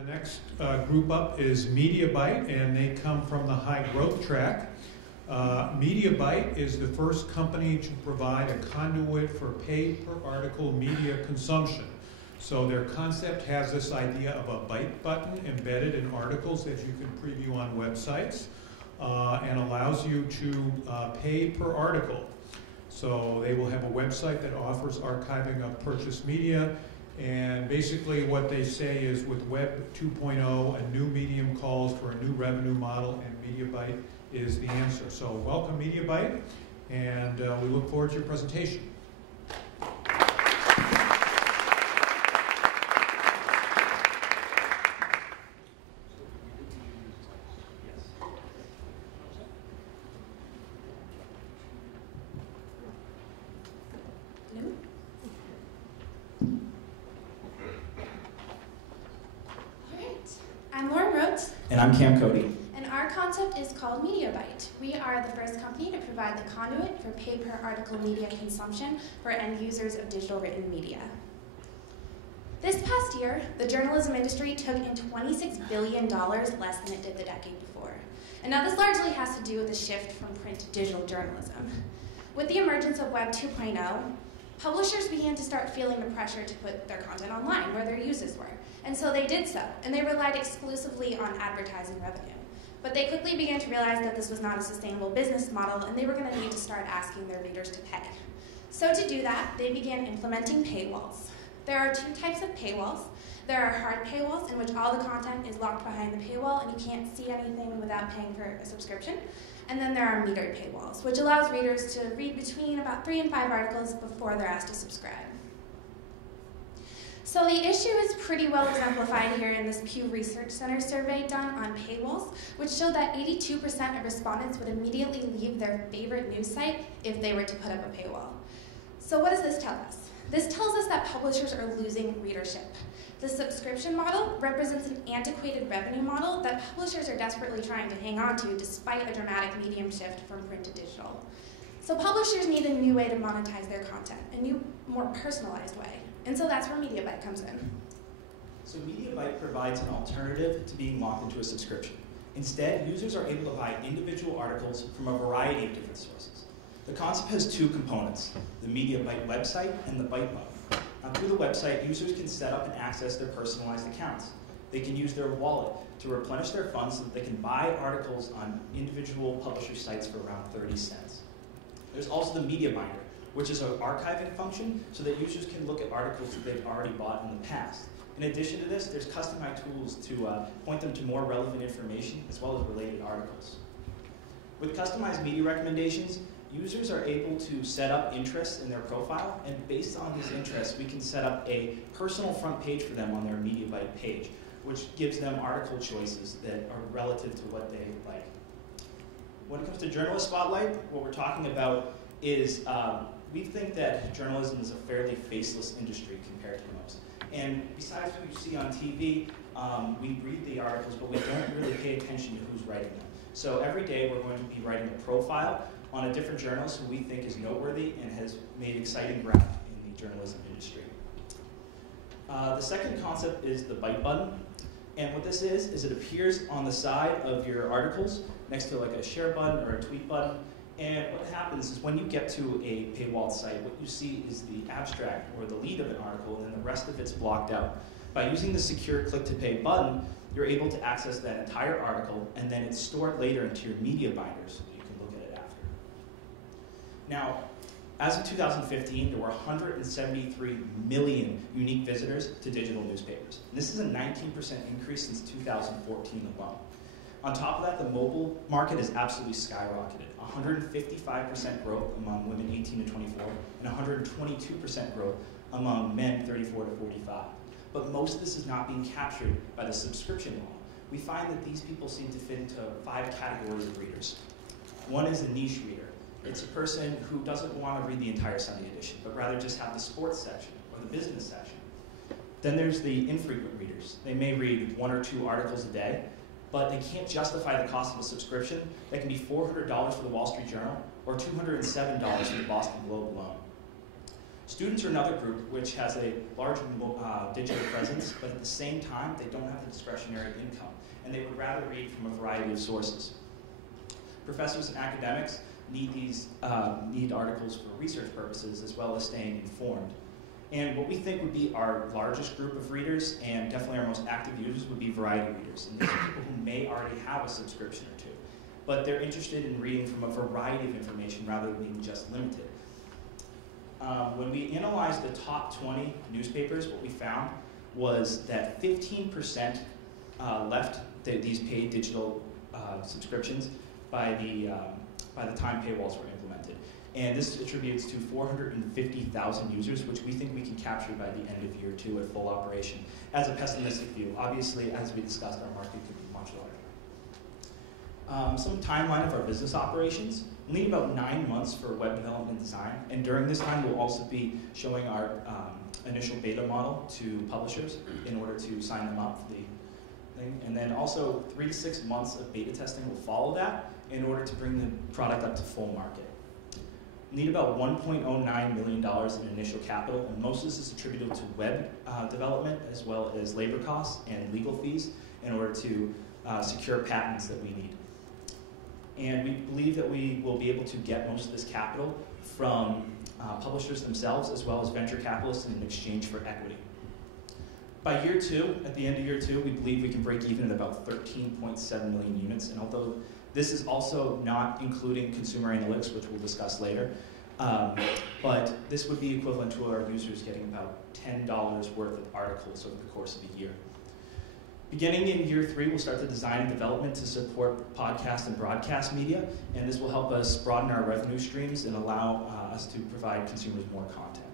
The next group up is MediaBite, and they come from the high growth track. MediaBite is the first company to provide a conduit for pay-per-article media consumption. So their concept has this idea of a bite button embedded in articles that you can preview on websites and allows you to pay per article. So they will have a website that offers archiving of purchased media. And basically what they say is with Web 2.0, a new medium calls for a new revenue model, and MediaBite is the answer. So welcome MediaBite, and we look forward to your presentation. And I'm Cam Cody. And our concept is called MediaBite. We are the first company to provide the conduit for pay-per-article media consumption for end users of digital written media. This past year, the journalism industry took in $26 billion less than it did the decade before. And now this largely has to do with the shift from print to digital journalism. With the emergence of Web 2.0, publishers began to start feeling the pressure to put their content online where their users were. And so they did so, and they relied exclusively on advertising revenue. But they quickly began to realize that this was not a sustainable business model, and they were going to need to start asking their readers to pay. So to do that, they began implementing paywalls. There are two types of paywalls. There are hard paywalls, in which all the content is locked behind the paywall, and you can't see anything without paying for a subscription. And then there are metered paywalls, which allows readers to read between about 3 and 5 articles before they're asked to subscribe. So the issue is pretty well exemplified here in this Pew Research Center survey done on paywalls, which showed that 82% of respondents would immediately leave their favorite news site if they were to put up a paywall. So what does this tell us? This tells us that publishers are losing readership. The subscription model represents an antiquated revenue model that publishers are desperately trying to hang on to despite a dramatic medium shift from print to digital. So publishers need a new way to monetize their content, a new, more personalized way. And so that's where MediaBite comes in. So MediaBite provides an alternative to being locked into a subscription. Instead, users are able to buy individual articles from a variety of different sources. The concept has two components, the MediaBite website and the Bite button. Now, through the website, users can set up and access their personalized accounts. They can use their wallet to replenish their funds so that they can buy articles on individual publisher sites for around 30 cents. There's also the Media Binder, which is an archiving function so that users can look at articles that they've already bought in the past. In addition to this, there's customized tools to point them to more relevant information as well as related articles. With customized media recommendations, users are able to set up interests in their profile, and based on these interests, we can set up a personal front page for them on their MediaBite page, which gives them article choices that are relative to what they like. When it comes to Journalist Spotlight, what we're talking about is we think that journalism is a fairly faceless industry compared to most. And besides what you see on TV, we read the articles, but we don't really pay attention to who's writing them. So every day we're going to be writing a profile on a different journalist who we think is noteworthy and has made exciting ground in the journalism industry. The second concept is the Bite button. And what this is it appears on the side of your articles next to like a share button or a tweet button. And what happens is when you get to a paywall site, what you see is the abstract or the lead of an article, and then the rest of it's blocked out. By using the secure click-to-pay button, you're able to access that entire article, and then it's stored later into your media binder so that you can look at it after. Now, as of 2015, there were 173 million unique visitors to digital newspapers. And this is a 19% increase since 2014 alone. On top of that, the mobile market has absolutely skyrocketed. 155% growth among women 18 to 24, and 122% growth among men 34 to 45. But most of this is not being captured by the subscription model. We find that these people seem to fit into 5 categories of readers. One is a niche reader. It's a person who doesn't want to read the entire Sunday edition, but rather just have the sports section or the business section. Then there's the infrequent readers. They may read 1 or 2 articles a day, but they can't justify the cost of a subscription that can be $400 for the Wall Street Journal or $207 for the Boston Globe alone. Students are another group which has a large digital presence, but at the same time, they don't have the discretionary income, and they would rather read from a variety of sources. Professors and academics need articles for research purposes as well as staying informed. And what we think would be our largest group of readers, and definitely our most active users, would be variety readers. And these are people who may already have a subscription or two, but they're interested in reading from a variety of information rather than being just limited. When we analyzed the top 20 newspapers, what we found was that 15% left these paid digital subscriptions by the time paywalls were implemented. And this attributes to 450,000 users, which we think we can capture by the end of year 2 at full operation. As a pessimistic view, obviously, as we discussed, our market could be much larger. Some timeline of our business operations. We'll need about 9 months for web development and design, and during this time we'll also be showing our initial beta model to publishers in order to sign them up for the thing. And then also 3 to 6 months of beta testing will follow that in order to bring the product up to full market. We'll need about $1.09 million in initial capital, and most of this is attributable to web development as well as labor costs and legal fees in order to secure patents that we need. And we believe that we will be able to get most of this capital from publishers themselves as well as venture capitalists in exchange for equity. By year 2, at the end of year 2, we believe we can break even at about 13.7 million units. And although this is also not including consumer analytics, which we'll discuss later, but this would be equivalent to our users getting about $10 worth of articles over the course of a year. Beginning in year 3, we'll start the design and development to support podcast and broadcast media, and this will help us broaden our revenue streams and allow us to provide consumers more content.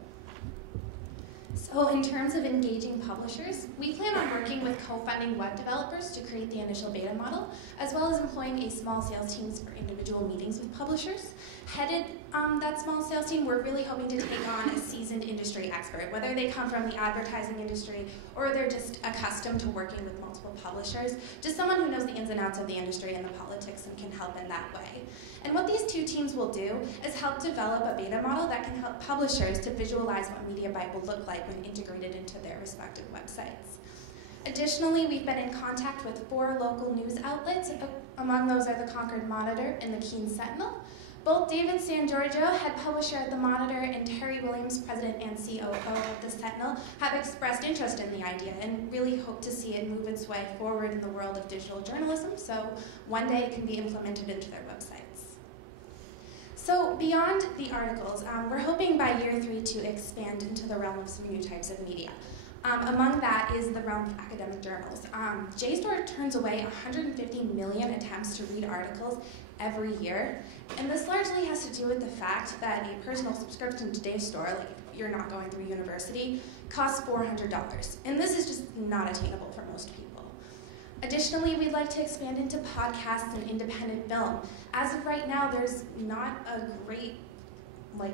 So in terms of engaging publishers, we plan on working with co-funding web developers to create the initial beta model, as well as employing a small sales team for individual meetings with publishers. Headed that small sales team, we're really hoping to take on a seasoned industry expert, whether they come from the advertising industry or they're just accustomed to working with multiple publishers, just someone who knows the ins and outs of the industry and the politics and can help in that way. And what these two teams will do is help develop a beta model that can help publishers to visualize what MediaBite will look like when integrated into their respective websites. Additionally, we've been in contact with 4 local news outlets. Among those are the Concord Monitor and the Keene Sentinel. Both David San Giorgio, head publisher at the Monitor, and Terry Williams, president and COO of the Sentinel, have expressed interest in the idea and really hope to see it move its way forward in the world of digital journalism, so one day it can be implemented into their websites. So beyond the articles, we're hoping by year 3 to expand into the realm of some new types of media. Among that is the realm of academic journals. JSTOR turns away 150 million attempts to read articles every year, and this largely has to do with the fact that a personal subscription to JSTOR, like if you're not going through university, costs $400, and this is just not attainable for most people. Additionally, we'd like to expand into podcasts and independent film. As of right now, there's not a great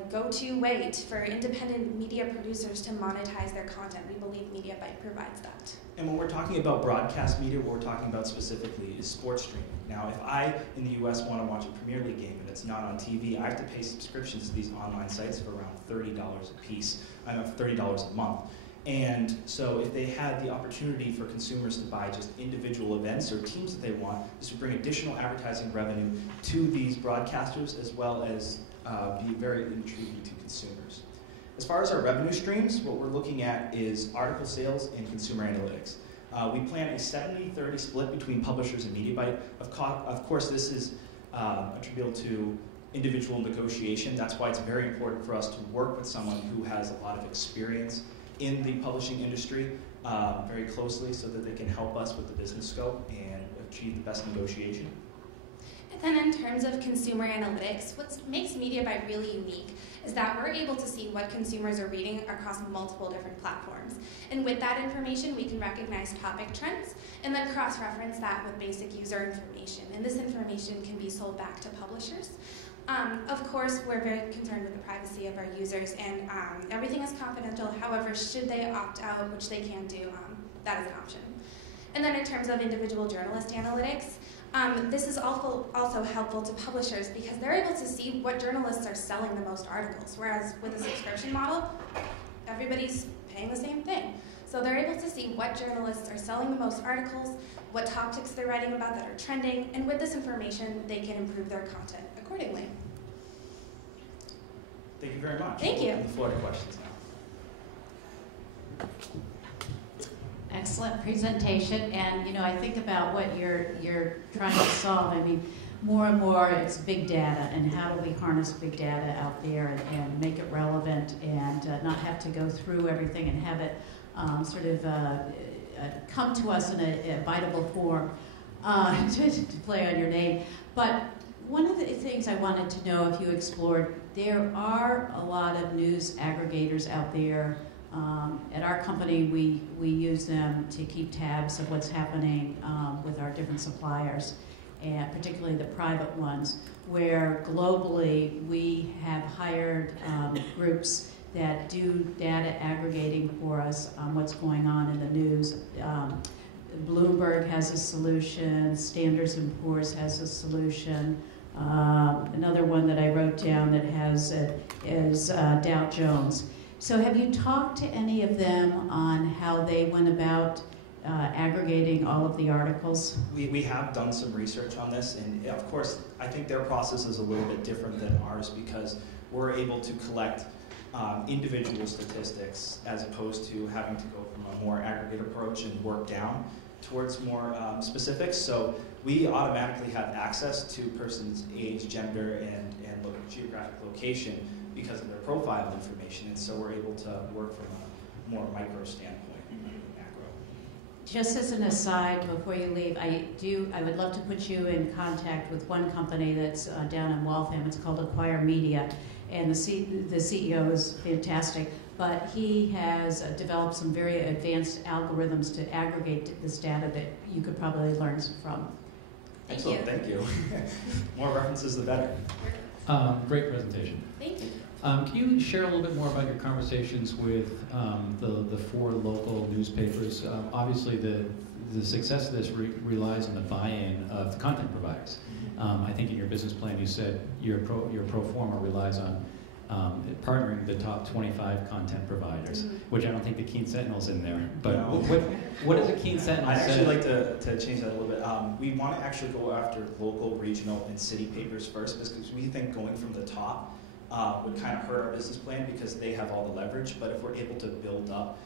go-to way for independent media producers to monetize their content. We believe MediaBite provides that. And when we're talking about broadcast media, what we're talking about specifically is sports streaming. Now, if I, in the US, want to watch a Premier League game and it's not on TV, I have to pay subscriptions to these online sites for around $30 a piece, $30 a month. And so if they had the opportunity for consumers to buy just individual events or teams that they want, this would bring additional advertising revenue to these broadcasters as well as be very intriguing to consumers. As far as our revenue streams, what we're looking at is article sales and consumer analytics. We plan a 70-30 split between publishers and MediaBite. Of course, this is attributable to individual negotiation. That's why it's very important for us to work with someone who has a lot of experience in the publishing industry very closely so that they can help us with the business scope and achieve the best negotiation. And then in terms of consumer analytics, what makes MediaBite really unique is that we're able to see what consumers are reading across multiple different platforms. And with that information, we can recognize topic trends and then cross-reference that with basic user information. And this information can be sold back to publishers. Of course, we're very concerned with the privacy of our users, and everything is confidential. However, should they opt out, which they can do, that is an option. And then in terms of individual journalist analytics, This is also helpful to publishers because they're able to see what journalists are selling the most articles, whereas with a subscription model, everybody's paying the same thing. So they're able to see what journalists are selling the most articles, what topics they're writing about that are trending, and with this information, they can improve their content accordingly. Thank you very much. Thank you. The floor to questions now. Excellent presentation, and you know, I think about what you're trying to solve. I mean, more and more it's big data, and how do we harness big data out there and make it relevant and not have to go through everything and have it come to us in a biteable form to play on your name. But one of the things I wanted to know if you explored, there are a lot of news aggregators out there. At our company, we use them to keep tabs of what's happening with our different suppliers, and particularly the private ones, where globally we have hired groups that do data aggregating for us on what's going on in the news. Bloomberg has a solution, Standard & Poor's has a solution. Another one that I wrote down that has it is Dow Jones. So have you talked to any of them on how they went about aggregating all of the articles? We have done some research on this, and of course, I think their process is a little bit different than ours because we're able to collect individual statistics as opposed to having to go from a more aggregate approach and work down towards more specifics. So we automatically have access to person's age, gender, and geographic location because of their profile information, and so we're able to work from a more micro standpoint. Macro. Just as an aside, before you leave, I would love to put you in contact with one company that's down in Waltham. It's called Acquire Media, and the CEO is fantastic. But he has developed some very advanced algorithms to aggregate this data that you could probably learn from. Excellent, thank you. More references, the better. Great presentation. Thank you. Can you share a little bit more about your conversations with the 4 local newspapers? Obviously, the success of this relies on the buy-in of the content providers. I think in your business plan you said your pro forma relies on partnering the top 25 content providers, which I don't think the Keene Sentinel's in there. But no. What does a Keene Sentinel I'd say? actually like to change that a little bit. We want to actually go after local, regional, and city papers first because we think going from the top would kind of hurt our business plan because they have all the leverage. But if we're able to build up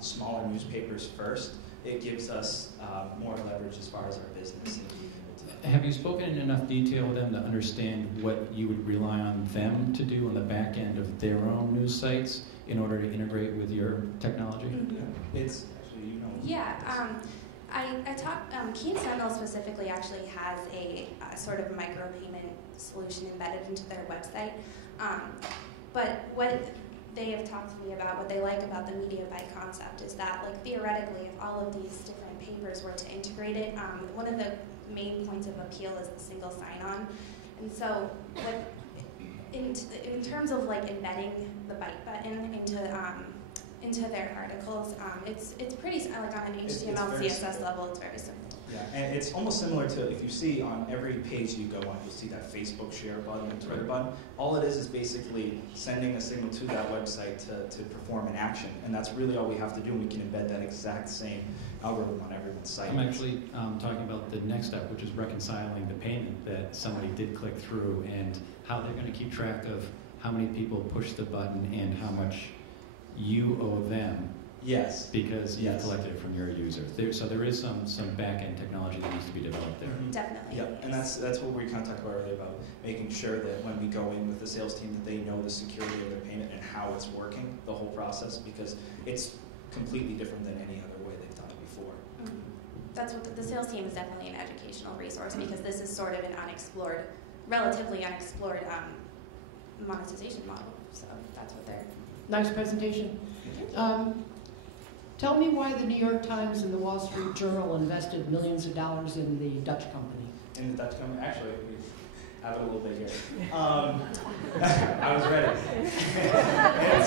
smaller newspapers first, it gives us more leverage as far as our business. Have you spoken in enough detail with them to understand what you would rely on them to do on the back end of their own news sites in order to integrate with your technology? It's actually, you know. Yeah, I talked, Keene Sentinel specifically actually has a sort of micropayment solution embedded into their website. But what they have talked to me about, what they like about the MediaBite concept is that, like, theoretically, if all of these different papers were to integrate it, one of the main points of appeal is the single sign-on. And so in terms of like embedding the Byte button into their articles, it's pretty, like on an HTML, CSS level, it's very simple. Yeah, and it's almost similar to if you see on every page you go on, you'll see that Facebook share button and Twitter button. All it is basically sending a signal to that website to perform an action, and that's really all we have to do. We can embed that exact same algorithm on everyone's site. I'm actually talking about the next step, which is reconciling the payment that somebody did click through and how they're going to keep track of how many people pushed the button and how much you owe them. Yes. Because you collected it from your user. So there is some back-end technology that needs to be developed there. Definitely. Yep, and that's what we kind of talked about earlier about making sure that when we go in with the sales team that they know the security of their payment and how it's working, the whole process, because it's completely different than any other way they've done it before. That's what the sales team is definitely an educational resource because this is sort of an unexplored, relatively unexplored monetization model. So that's what they're. Nice presentation. Tell me why the New York Times and the Wall Street Journal invested millions of dollars in the Dutch company. In the Dutch company? Actually, we have it a little bit here. I was ready. And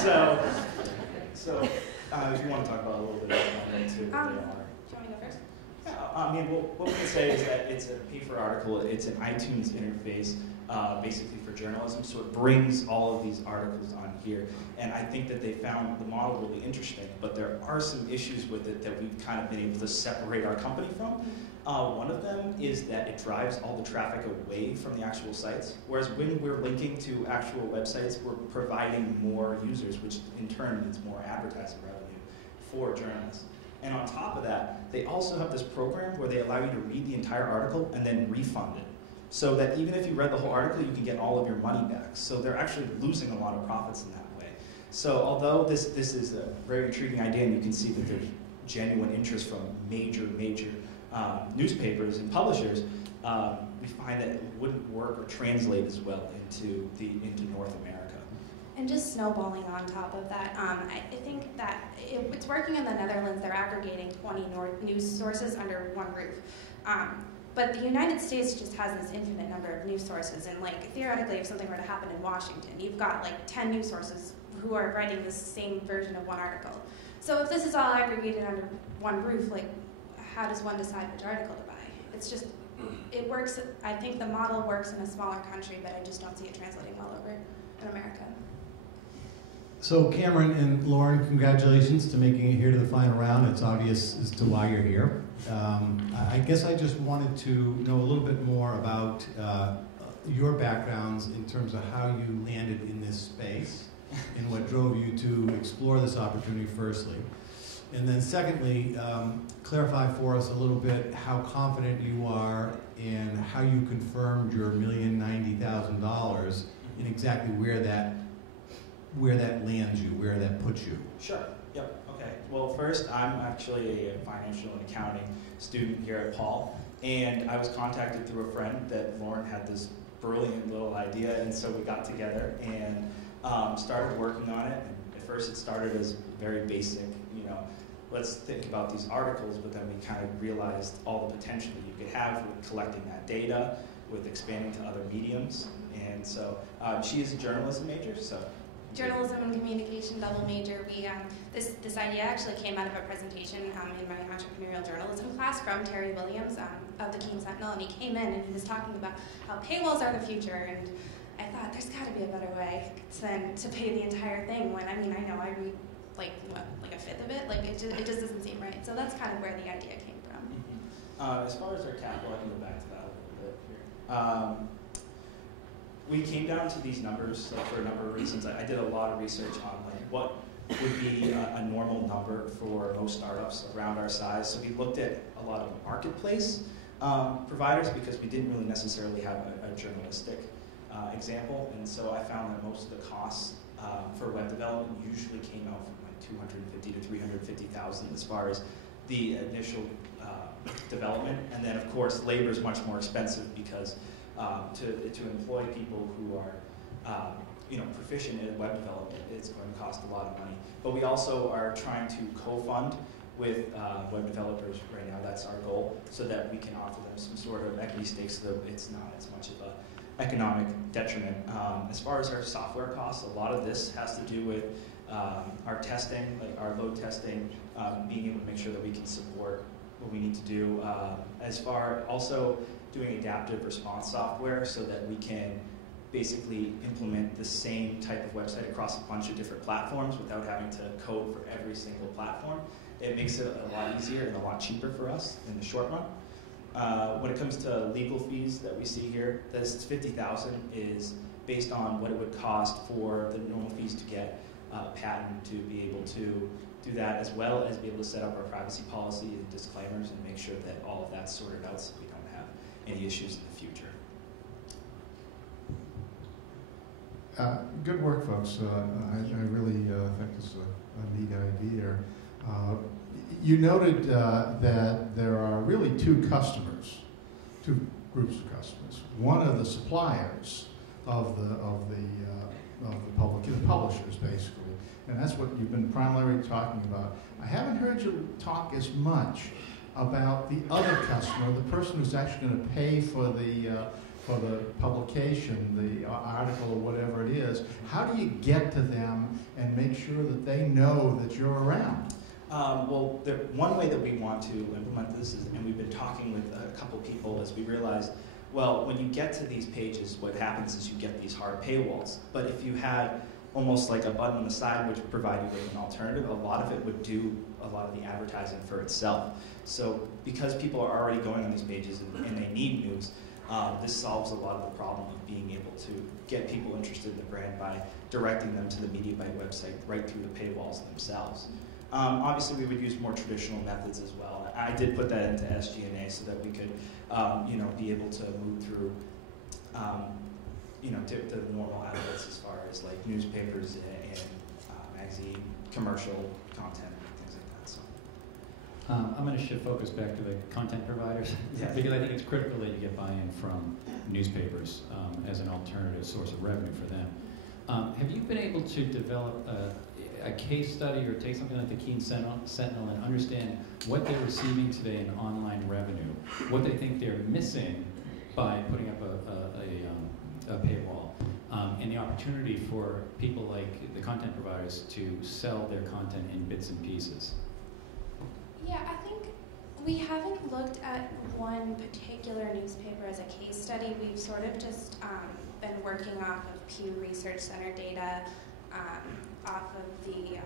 so if you want to talk about a little bit about that too, they are. Do you want me to go first? Yeah, I mean, what we can say is that it's a pay-for-article. It's an iTunes interface, basically for journalism. So it brings all of these articles on here. And I think that they found the model really interesting. But there are some issues with it that we've kind of been able to separate our company from. One of them is that it drives all the traffic away from the actual sites. Whereas when we're linking to actual websites, we're providing more users, which in turn means more advertising revenue for journalists. And on top of that, they also have this program where they allow you to read the entire article and then refund it. So that even if you read the whole article, you can get all of your money back. So they're actually losing a lot of profits in that way. So although this is a very intriguing idea, and you can see that there's genuine interest from major newspapers and publishers, we find that it wouldn't work or translate as well into North America. And just snowballing on top of that, I think that it's working in the Netherlands. They're aggregating 20 news sources under one roof. But the United States just has this infinite number of news sources. And like theoretically, if something were to happen in Washington, you've got like 10 news sources who are writing the same version of one article. So if this is all aggregated under one roof, like how does one decide which article to buy? It's just, it works. I think the model works in a smaller country, but I just don't see it translating well over in America. So Cameron and Lauren, congratulations to making it here to the final round. It's obvious as to why you're here. I guess I just wanted to know a little bit more about your backgrounds in terms of how you landed in this space and what drove you to explore this opportunity firstly. And then secondly, clarify for us a little bit how confident you are in how you confirmed your $1,090,000 and exactly where that lands you, where that puts you. Sure. Yep. Okay. Well, first, I'm actually a financial and accounting student here at Paul, and I was contacted through a friend that Lauren had this brilliant little idea, and so we got together and started working on it. And at first, it started as very basic, let's think about these articles, but then we kind of realized all the potential that you could have with collecting that data, with expanding to other mediums. And so she is a journalism major, so. Journalism and communication double major. We this idea actually came out of a presentation in my entrepreneurial journalism class from Terry Williams of the Keene Sentinel, and he came in and he was talking about how paywalls are the future, and I thought there's got to be a better way than to pay the entire thing. When I know I read like a fifth of it, like it just doesn't seem right. So that's kind of where the idea came from. Mm-hmm. As far as our capital, I can go back to that a little bit here. We came down to these numbers for a number of reasons. I did a lot of research on what would be a normal number for most startups around our size. So we looked at a lot of marketplace providers because we didn't really necessarily have a journalistic example. And so I found that most of the costs for web development usually came out from $250,000 to $350,000 as far as the initial development. And then of course labor is much more expensive because to employ people who are proficient in web development, it's going to cost a lot of money. But we also are trying to co-fund with web developers right now. That's our goal, so that we can offer them some sort of equity stakes so that it's not as much of an economic detriment. As far as our software costs, a lot of this has to do with our testing, like our load testing, being able to make sure that we can support what we need to do. As far also doing adaptive response software so that we can basically implement the same type of website across a bunch of different platforms without having to code for every single platform. It makes it a lot easier and a lot cheaper for us in the short run. When it comes to legal fees that we see here, this $50,000 is based on what it would cost for the normal fees to get a patent, to be able to do that, as well as be able to set up our privacy policy and disclaimers and make sure that all of that's sorted out so we don't have any issues in the future. Good work, folks. I really think this is a neat idea. You noted that there are really two groups of customers. One are the suppliers of the publishers, basically, and that's what you've been primarily talking about. I haven't heard you talk as much about the other customer, the person who's actually going to pay for the publication, the article or whatever it is. How do you get to them and make sure that they know that you're around? Well, one way that we want to implement this is, and we've been talking with a couple people, is we realized, well, when you get to these pages, what happens is you get these hard paywalls. But if you had almost like a button on the side which would provide you with an alternative, a lot of it would do a lot of the advertising for itself. So because people are already going on these pages and they need news, this solves a lot of the problem of being able to get people interested in the brand by directing them to the MediaBite website right through the paywalls themselves. Obviously, we would use more traditional methods as well. I did put that into SG&A so that we could, be able to move through, to the normal outlets as far as like newspapers and magazine, commercial content, things like that. So. I'm going to shift focus back to the content providers because I think it's critical that you get buy-in from newspapers as an alternative source of revenue for them. Have you been able to develop a case study or take something like the Keene Sentinel and understand what they're receiving today in online revenue, what they think they're missing by putting up a paywall, and the opportunity for people like the content providers to sell their content in bits and pieces? Yeah, I think we haven't looked at one particular newspaper as a case study. We've sort of just been working off of Pew Research Center data, off of the...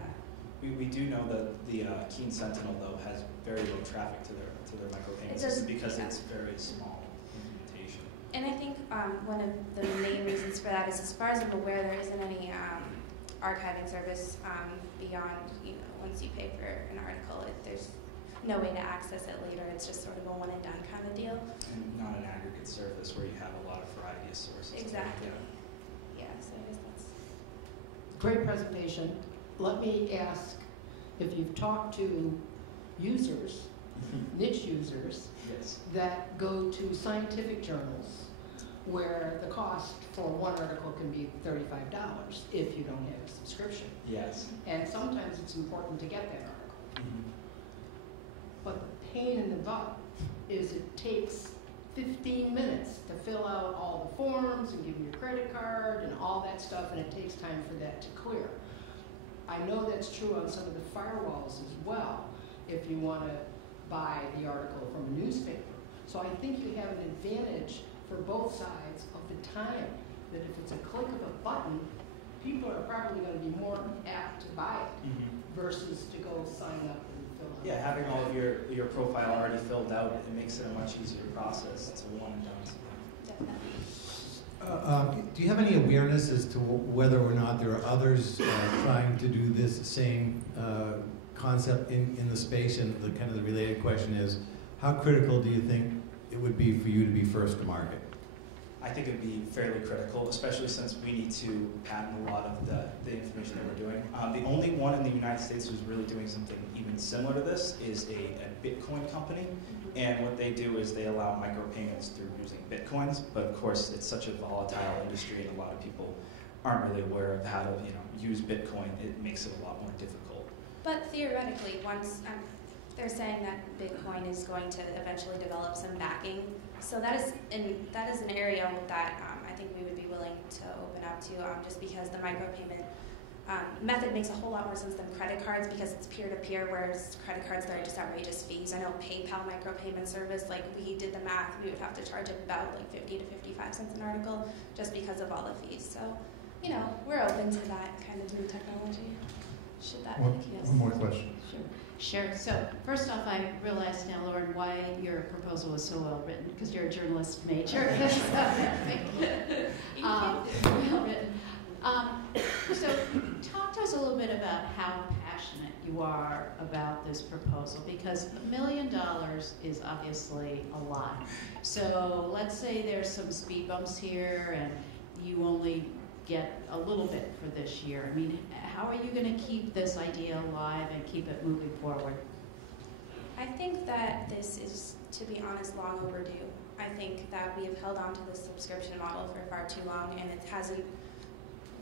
We do know that the Keene Sentinel, though, has very low traffic to their micropayments because it's very small implementation. And I think one of the main reasons for that is, as far as I'm aware, there isn't any archiving service beyond, once you pay for an article, there's no way to access it later. It's just sort of a one and done kind of deal. And not an aggregate surface where you have a lot of variety of sources. Exactly. Yeah, so I guess that's... Great presentation. Let me ask if you've talked to users, niche users, yes, that go to scientific journals where the cost for one article can be $35 if you don't have a subscription. yes. And sometimes it's important to get that article. Mm-hmm. But the pain in the butt is it takes 15 minutes to fill out all the forms and give you your credit card and all that stuff, and it takes time for that to clear. I know that's true on some of the firewalls as well, if you want to buy the article from a newspaper. So I think you have an advantage for both sides of the time, that if it's a click of a button, people are probably going to be more apt to buy it versus to go sign up and fill out. Yeah, having all of your profile already filled out, it makes it a much easier process. It's a one and done. Definitely. Do you have any awareness as to whether or not there are others trying to do this same concept in the space? And the kind of the related question is, how critical do you think it would be for you to be first to market? I think it would be fairly critical, especially since we need to patent a lot of the information that we're doing. The only one in the United States who's really doing something even similar to this is a Bitcoin company. And what they do is they allow micropayments through using Bitcoins. But of course, it's such a volatile industry, and a lot of people aren't really aware of how to use Bitcoin. It makes it a lot more difficult. But theoretically, once they're saying that Bitcoin is going to eventually develop some backing, so that is an area that I think we would be willing to open up to, just because the micropayment method makes a whole lot more sense than credit cards, because it's peer-to-peer, whereas credit cards, there are just outrageous fees. I know PayPal micropayment service, like we did the math, we would have to charge about like 50 to 55 cents an article just because of all the fees. So, we're open to that kind of new technology. Should that yes. One more question. Sure. So first off, I realized now, Lauren, why your proposal was so well written, because you're a journalist major. Well written. So talk to us a little bit about how passionate you are about this proposal, because $1 million is obviously a lot. So let's say there's some speed bumps here and you only get a little bit for this year. I mean, how are you going to keep this idea alive and keep it moving forward? I think that this is, to be honest, long overdue. I think that we have held on to the subscription model for far too long, and it hasn't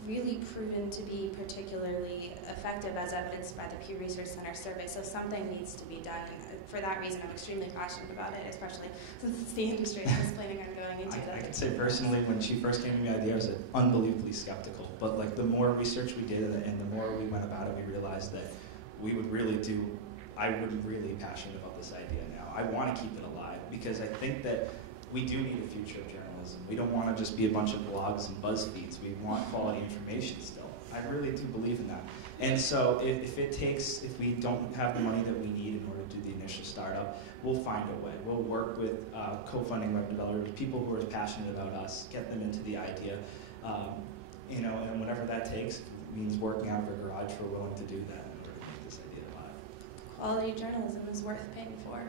really proven to be particularly effective, as evidenced by the Pew Research Center survey. So something needs to be done, and for that reason I'm extremely passionate about it, especially since it's the industry I was planning on going into. I can say personally, when she first came to me with the idea, I was unbelievably skeptical. But like the more research we did and the more we went about it, we realized that we would really do I'm really passionate about this idea now. I want to keep it alive because I think that we do need a future of journalism. We don't want to just be a bunch of blogs and BuzzFeeds. We want quality information still. I really do believe in that. And so if we don't have the money that we need in order to do the initial startup, we'll find a way. We'll work with co-funding web developers, people who are passionate about us, get them into the idea, and whatever that takes means working out of a garage. We're willing to do that in order to make this idea alive. Quality journalism is worth paying for.